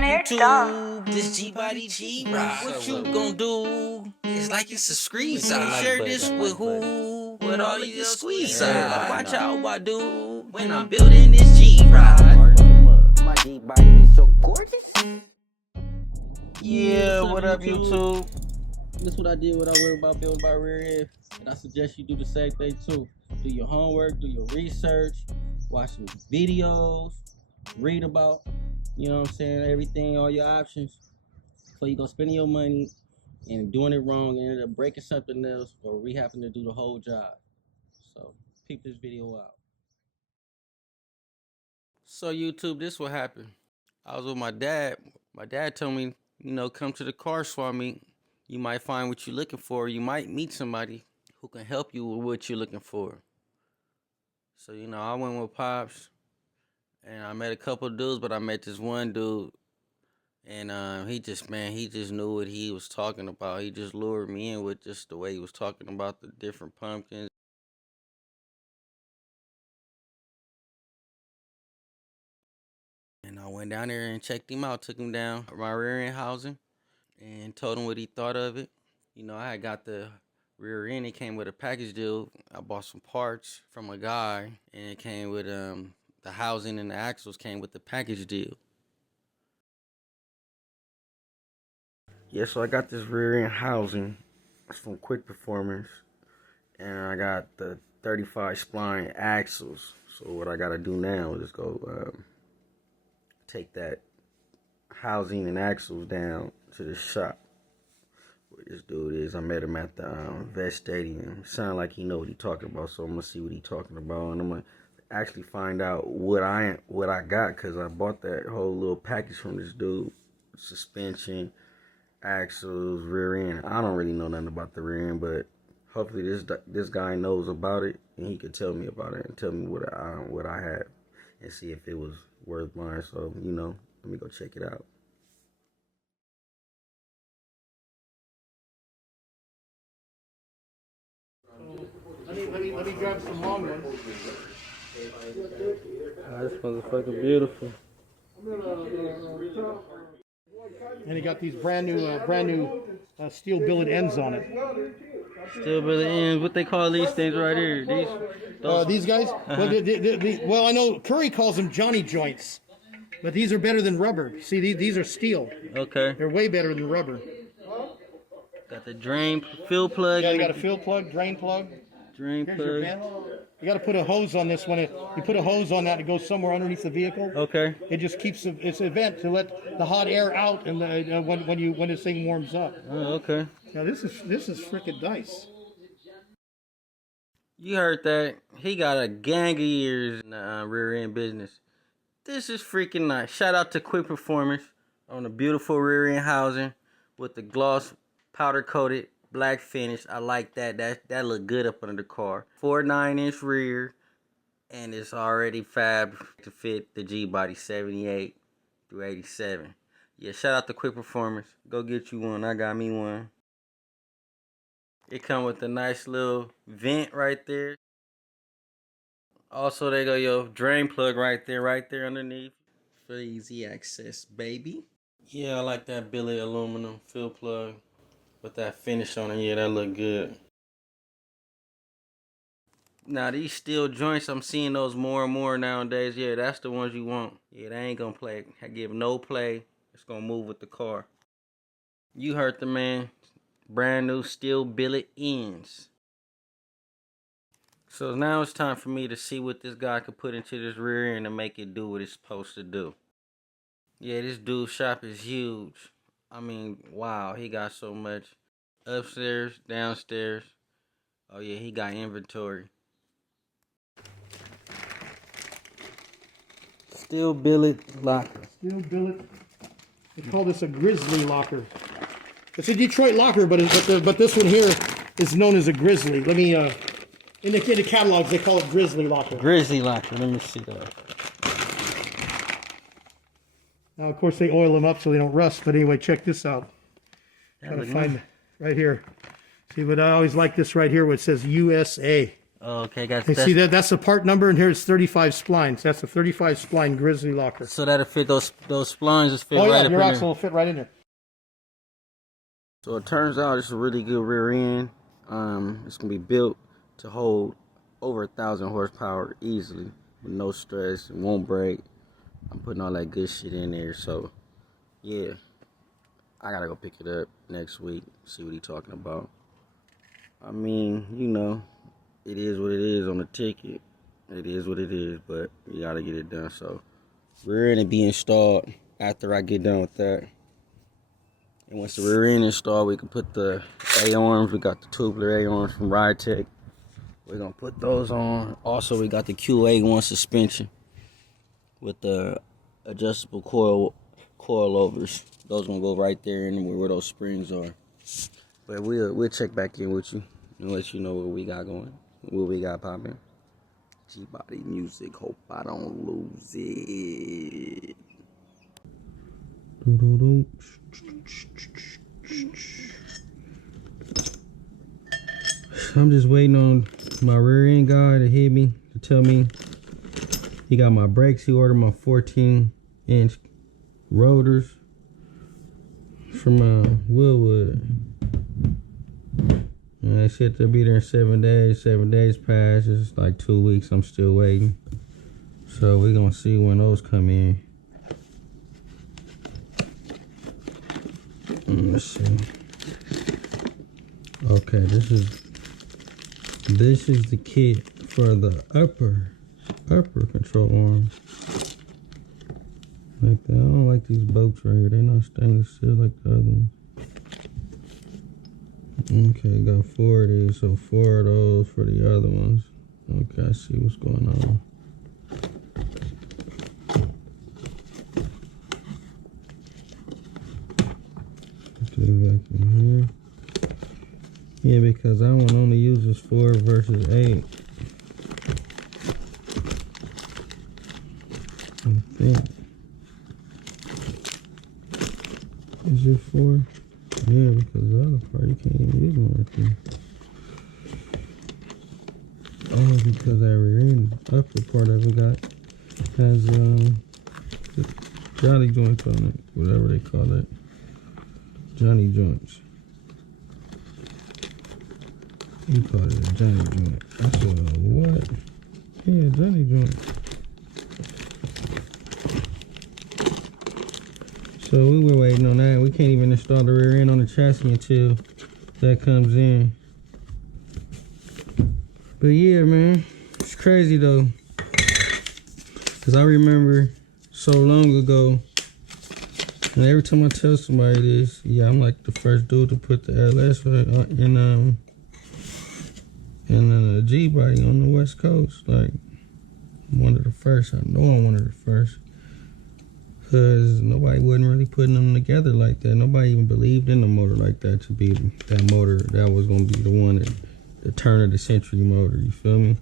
YouTube, this Gbody Gee Rod. What you gon' do? It's like it's a squeeze out. Share this with who? With all of your squeeze out. Watch out what I do when I'm building this Gee Rod. My Gbody is so gorgeous. Yeah, what up, YouTube? This is what I did when I worried about building my rear end. And I suggest you do the same thing too. Do your homework, do your research, watch some videos, read about, you know what I'm saying, everything, all your options. So you go spending your money and doing it wrong and end up breaking something else or rehabbing to do the whole job. So peep this video out. So YouTube, this what happened. I was with my dad. My dad told me, come to the car swap meet. You might find what you're looking for. You might meet somebody who can help you with what you're looking for. So, I went with Pops, and I met a couple of dudes, but I met this one dude, and he just knew what he was talking about. He just lured me in with just the way he was talking about the different pumpkins. And I went down there and checked him out, took him down my rear end housing, and told him what he thought of it. I had got the rear end. It came with a package deal. I bought some parts from a guy, and it came with the housing and the axles came with the package deal. Yeah, so I got this rear end housing. It's from Quick Performance, and I got the 35 spline axles. So what I gotta do now is go take that housing and axles down to the shop where this dude is. I met him at the Vet Stadium. Sound like he know what he talking about, so I'm gonna see what he talking about, and I'm gonna actually find out what I got, because I bought that whole little package from this dude: suspension, axles, rear end. I don't really know nothing about the rear end, but hopefully this guy knows about it and he could tell me about it and tell me what I had and see if it was worth buying. So let me go check it out. Let me grab some long ones. This motherfucker beautiful. And he got these brand new steel billet ends on it. Steel billet ends. What they call these things right here? These guys? Well, I know Curry calls them Johnny joints, but these are better than rubber. See, these are steel. Okay. They're way better than rubber. Got the drain fill plug. Yeah, you got a fill plug, drain plug. Drain Here's plug. your vent. You got to put a hose on this one. You put a hose on that, it goes somewhere underneath the vehicle. Okay. It just keeps it's a vent to let the hot air out, and when this thing warms up. Oh, okay. Now this is frickin' dice. You heard that? He got a gang of years in the rear end business. This is freaking nice. Shout out to Quick Performance on the beautiful rear end housing with the gloss powder coated black finish. I like that. That look good up under the car. 4 9-inch rear, and it's already fab to fit the Gbody 78 through 87. Yeah, shout out to Quick Performance. Go get you one. I got me one. It come with a nice little vent right there. Also, there go your drain plug right there underneath for easy access, baby. Yeah, I like that billet aluminum fill plug with that finish on it. Yeah, that look good. Now these steel joints, I'm seeing those more and more nowadays. Yeah, that's the ones you want. Yeah, they ain't gonna play. I give no play. It's gonna move with the car. You heard the man. Brand new steel billet ends. So now it's time for me to see what this guy could put into this rear end and make it do what it's supposed to do. Yeah, this dude's shop is huge. I mean, wow, he got so much. Upstairs, downstairs. Oh yeah, he got inventory. Steel billet locker. Steel billet. They call this a grizzly locker. It's a Detroit locker, but this one here is known as a grizzly. Let me in the catalogs they call it grizzly locker. Grizzly locker. Let me see that. Now, of course, they oil them up so they don't rust. But anyway, check this out. Gotta find right here. See, but I always like this right here where it says USA. Okay, got You see that? That's the part number, and here it's 35 splines. That's a 35 spline grizzly locker. So that'll fit those splines just fit Oh right yeah, up your in axle there. will fit right in there. So it turns out it's a really good rear end. It's gonna be built to hold over 1,000 horsepower easily with no stress. It won't break. I'm putting all that good shit in there. So yeah, I gotta go pick it up next week. See what he's talking about. I mean, you know, it is what it is on the ticket. It is what it is, but you gotta get it done. So rear end will be installed after I get done with that. And once the rear end installed, we can put the A-arms. We got the tubular A-arms from Ride Tech. We're gonna put those on. Also, we got the QA1 suspension with the adjustable coilovers. Those gonna go right there in where those springs are. But we'll check back in with you and let you know what we got going, what we got popping. Gbody music. Hope I don't lose it. I'm just waiting on my rear end guy to hit me, to tell me he got my brakes. He ordered my 14-inch rotors from Willwood. And they said they'll be there in 7 days. 7 days passed. It's like 2 weeks. I'm still waiting. So we're gonna see when those come in. Let's see. Okay, this is the kit for the upper control arms. Like that. I don't like these bolts right here. They're not stainless steel like the other ones. Okay, got 4 of these, so 4 of those for the other ones. Okay, I see what's going on. Put this back in here. Yeah, because that one only uses 4 versus 8. I think. Is it 4? Yeah, because the other part you can't even use one right there. Oh, because that rear end upper part of it has Johnny joints on it, whatever they call it. Johnny joints. He called it a Johnny joint. I said, what? Yeah, Johnny joint. So we were waiting on that. We can't even install the rear end on the chassis until that comes in. But yeah, man, it's crazy though. Cause I remember so long ago, and every time I tell somebody this, yeah, I'm like the first dude to put the LS in the Gbody on the West Coast. Like, I'm one of the first. I know I'm one of the first. Because nobody wasn't really putting them together like that. Nobody even believed in the motor like that to be that motor that was going to be the one that the turn of the century motor. You feel me?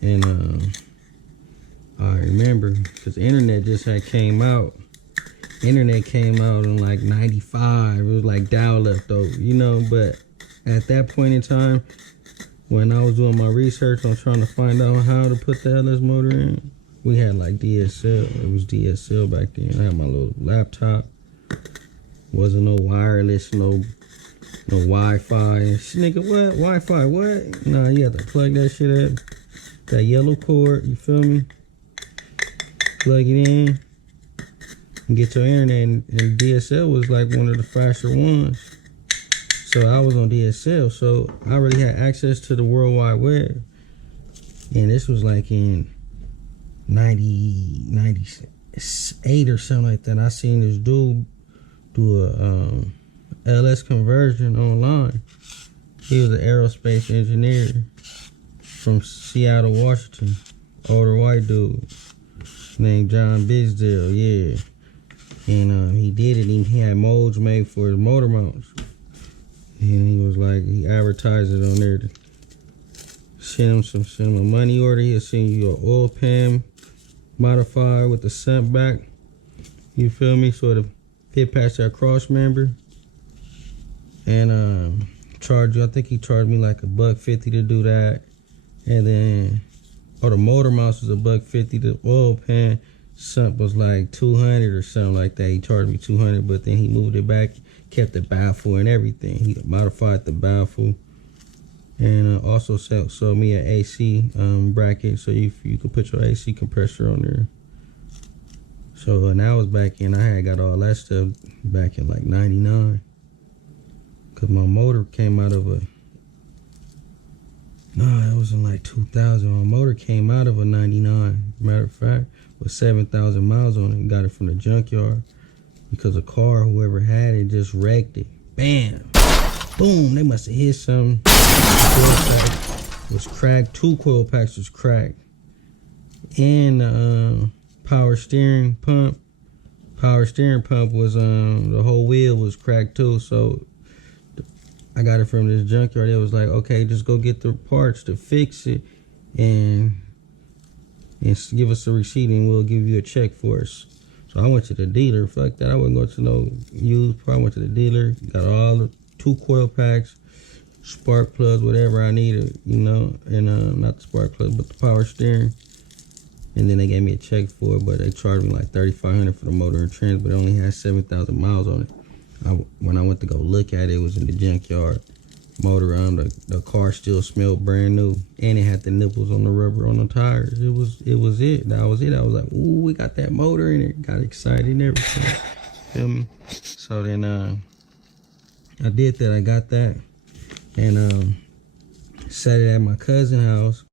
And I remember because the internet just had came out. Internet came out in like 95. It was like dial-up though, you know. But at that point in time, when I was doing my research on trying to find out how to put the LS motor in, we had like DSL. It was DSL back then. I had my little laptop. Wasn't no wireless, no Wi-Fi. Nigga, what? Wi-Fi, what? Nah, you had to plug that shit up. That yellow cord, you feel me? Plug it in and get your internet. And DSL was like one of the faster ones. So I was on DSL. So I really had access to the World Wide Web. And this was like in 98 or something like that. I seen this dude do a LS conversion online. He was an aerospace engineer from Seattle, Washington. Older white dude named John Bisdale, yeah. And he did it. He had molds made for his motor mounts. And he was like, he advertised it on there to send him a money order. He'll send you an oil pan modified with the sump back. You feel me? So it'll fit past that cross member. And charge you, I think he charged me like $1.50 to do that. And then, the motor mouse was $150. The oil pan sump was like 200 or something like that. He charged me 200, but then he moved it back, kept the baffle and everything. He modified the baffle, and also sold me an AC bracket, so you could put your AC compressor on there. So when I was back in, I had got all that stuff back in like '99, cause my motor came out of it was in like 2000. My motor came out of a '99. Matter of fact, with 7,000 miles on it. Got it from the junkyard because a car, whoever had it, just wrecked it. Bam, boom. They must have hit something. Coil pack was cracked. 2 coil packs was cracked, and the power steering pump was the whole wheel was cracked too. So I got it from this junkyard. It was like, okay, just go get the parts to fix it and give us a receipt and we'll give you a check for us. So I went to the dealer. Fuck that, I wasn't going to no used part. I went to the dealer, got all the 2 coil packs, spark plugs, whatever I needed, you know, and not the spark plugs, but the power steering. And then they gave me a check for it, but they charged me like $3,500 for the motor and trans, but it only had 7,000 miles on it. When I went to go look at it, it was in the junkyard. Motor on the car still smelled brand new, and it had the nipples on the rubber on the tires. That was it. I was like, ooh, we got that motor in it. Got excited and everything. Feel me? So then I did that. I got that, and set it at my cousin's house.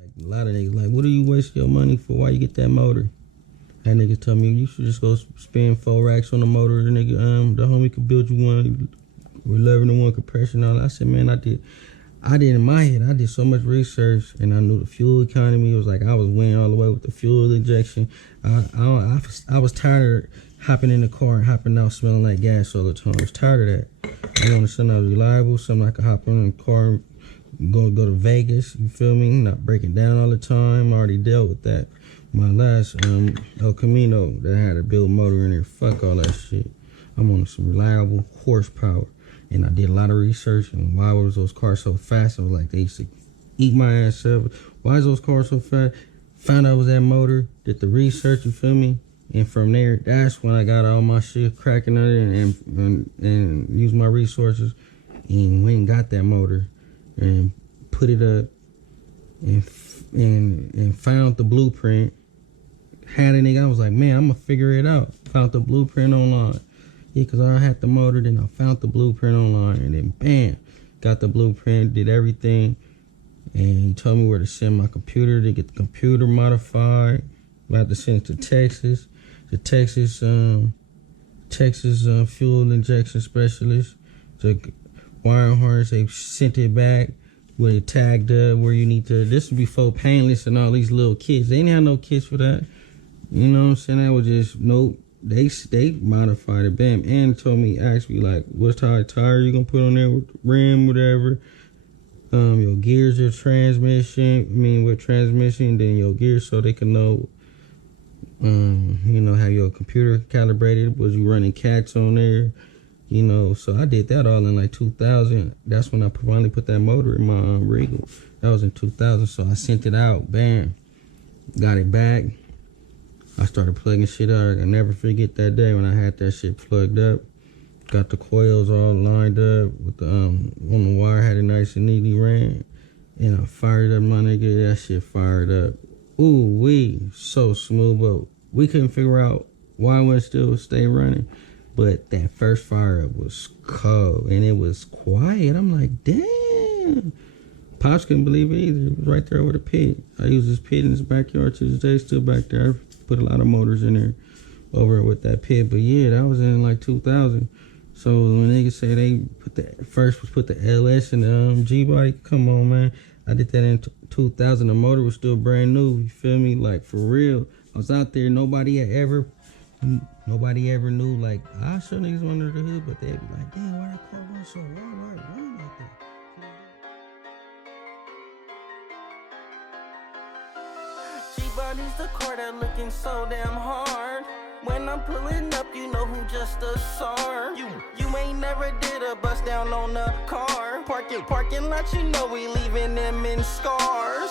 Like a lot of niggas like, what do you waste your money for? Why you get that motor? That nigga told me, you should just go spend 4 racks on the motor. The nigga, the homie could build you one with 11-to-1 compression and all that. I said, man, I did in my head, I did so much research, and I knew the fuel economy. It was like I was winning all the way with the fuel injection. I was tired of hopping in the car and hopping out smelling like gas all the time. I was tired of that. I wanted something that was reliable, something I could hop in the car and go to Vegas, you feel me? Not breaking down all the time. I already dealt with that. My last El Camino that had a built motor in there. Fuck all that shit. I'm on some reliable horsepower. And I did a lot of research and why was those cars so fast? I was like, they used to eat my ass up. Why is those cars so fast? Found out it was that motor, did the research, you feel me? And from there, that's when I got all my shit cracking on it and used my resources and went and got that motor and put it up and found the blueprint. Had a nigga, I was like, man, I'm gonna figure it out. Found the blueprint online. Yeah, because I had the motor, then I found the blueprint online, and then bam, got the blueprint, did everything, and he told me where to send my computer to get the computer modified. I had to send it to Texas, Texas fuel injection specialist, the wire harness. They sent it back with it tagged up where you need to. This was before painless and all these little kits. They didn't have no kits for that. You know what I'm saying? That was just no. They modified it, bam, and told me, asked me like, what tire you gonna put on there, with rim, whatever. Your gears, your transmission. With transmission, then your gears, so they can know. Have your computer calibrated. Was you running cats on there? So I did that all in like 2000. That's when I finally put that motor in my Regal. That was in 2000. So I sent it out, bam, got it back. I started plugging shit out. I never forget that day when I had that shit plugged up. Got the coils all lined up with the on the wire, had it nice and neatly ran. And I fired up my nigga. That shit fired up. Ooh wee, so smooth, but we couldn't figure out why it would still stay running. But that first fire up was cold and it was quiet. I'm like, damn. Pops couldn't believe it either. It was right there over the pit. I use this pit in his backyard to this day, still back there. I put a lot of motors in there over with that pit. But yeah, that was in like 2000. So when niggas say they put the LS in the Gbody, come on, man. I did that in 2000. The motor was still brand new. You feel me? Like for real. I was out there. Nobody ever knew. Like I show niggas under the hood, but they'd be like, damn, why that car run so why run like that? Gbody's the car that looking so damn hard. When I'm pulling up, you know who just a SAR. You ain't never did a bust down on a car. Parking lot, you know we leaving them in scars.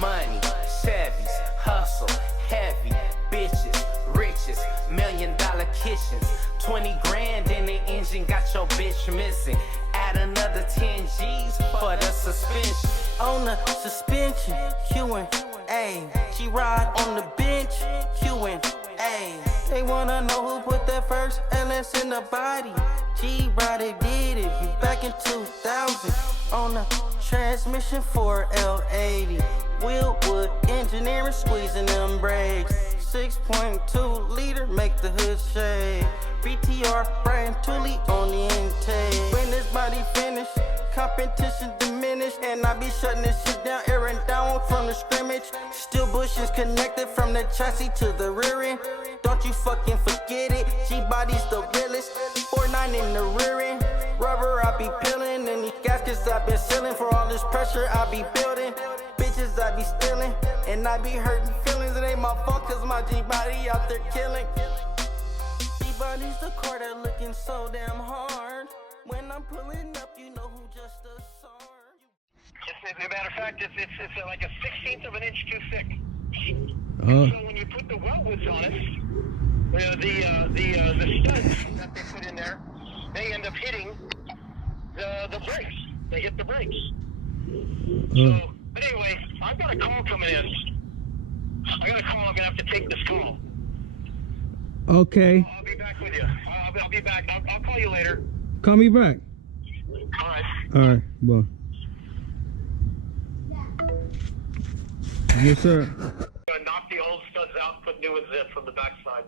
Money, savvies, hustle, heavy, bitches, riches, $1 million kitchens. 20 grand in the engine, got your bitch missing. Add another 10 G's for the suspension. On the suspension, Qing, ayy. Gee Rod on the bench, Qing, ayy. They wanna know who put that first LS in the body. Gee Rod, they did it back in 2000. On the transmission 4L80. Wheelwood engineering, squeezing them brakes. 6.2 liter, make the hood shake. BTR, Brian Tooley on the intake. When this body finish, competition diminish, and I be shutting this shit down, airing down from the scrimmage. Still bushes connected from the chassis to the rear end. Don't you fucking forget it. G-Body's the realest. 4.9 in the rear end. Rubber I be peeling, and these gaskets I been sealing. For all this pressure I be building. Bitches I be stealing, and I be hurting feelings. It ain't my fault, cause my G-Body out there killing. G-Body's the car that looking so damn hard. When I'm pulling up, you know who just a SAR. As a matter of fact, it's like a 1/16 of an inch too thick. Oh. So when you put the weld widths on it, the studs that they put in there, they end up hitting the brakes. They hit the brakes. So, but anyway, I've got a call coming in. I got a call. I'm gonna have to take this call. Okay. I'll be back with you. I'll be back. I'll call you later. Call me back. All right. All right. Bye. Yes, sir. Gonna knock the old studs out, put new ones in from the backside.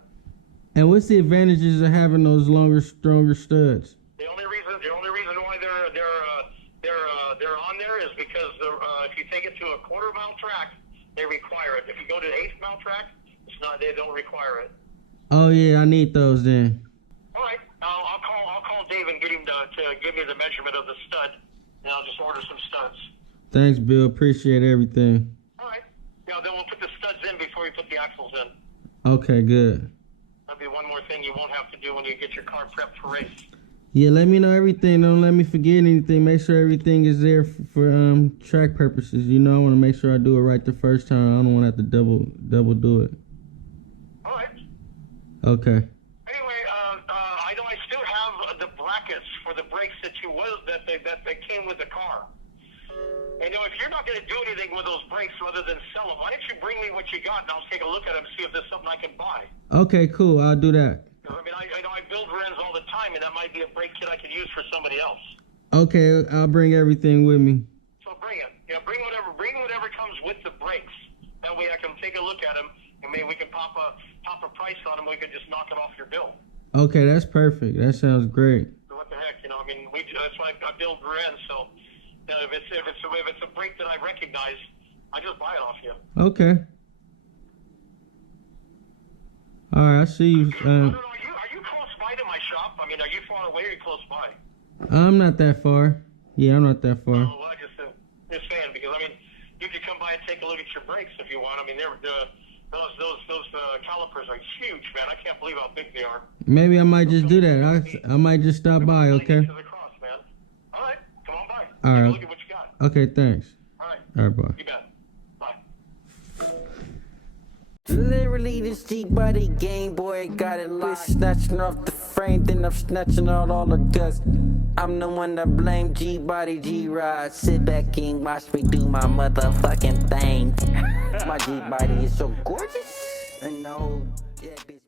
And what's the advantages of having those longer, stronger studs? The only reason why they're on there is because if you take it to a quarter-mile track, they require it. If you go to an eighth-mile track, it's not. They don't require it. Oh yeah, I need those then. All right, I'll call Dave and get him to give me the measurement of the stud, and I'll just order some studs. Thanks, Bill. Appreciate everything. All right. Yeah, then we'll put the studs in before we put the axles in. Okay, good. That'll be one more thing you won't have to do when you get your car prepped for race. Yeah, let me know everything. Don't let me forget anything. Make sure everything is there for track purposes. You know, I want to make sure I do it right the first time. I don't want to have to double do it. All right. Okay. Anyway, I know I still have the brackets for the brakes that came with the car. And you know, if you're not going to do anything with those brakes other than sell them, why don't you bring me what you got and I'll take a look at them and see if there's something I can buy. Okay, cool. I'll do that. Because, I mean, I know I build Rens all the time, and that might be a brake kit I could use for somebody else. Okay, I'll bring everything with me. So bring it. Yeah, bring whatever comes with the brakes. That way I can take a look at them, and maybe we can pop a price on them. We can just knock it off your bill. Okay, that's perfect. That sounds great. So what the heck, you know? I mean, that's why I build Rens. So you know, if it's a brake that I recognize, I just buy it off you. Okay. All right, I see you. I don't know, are you close by to my shop? I mean, are you far away or are you close by? I'm not that far. Yeah, I'm not that far. Oh, well, I just saying, because I mean, you could come by and take a look at your brakes if you want. I mean, those calipers are huge, man. I can't believe how big they are. Maybe I might just do that. I might just stop by. Okay. To the cross, man. All right, come on by. All right. Look at what you got. Okay, thanks. All right. All right, bye. You bet. Bye. Literally, this G-Body Game Boy got it locked. Snatching off the frame, then I'm snatching out all the guts. I'm the one to blame, Gbody Gee Rod. Sit back and watch me do my motherfucking thing. My G-Body is so gorgeous. And no, yeah, bitch.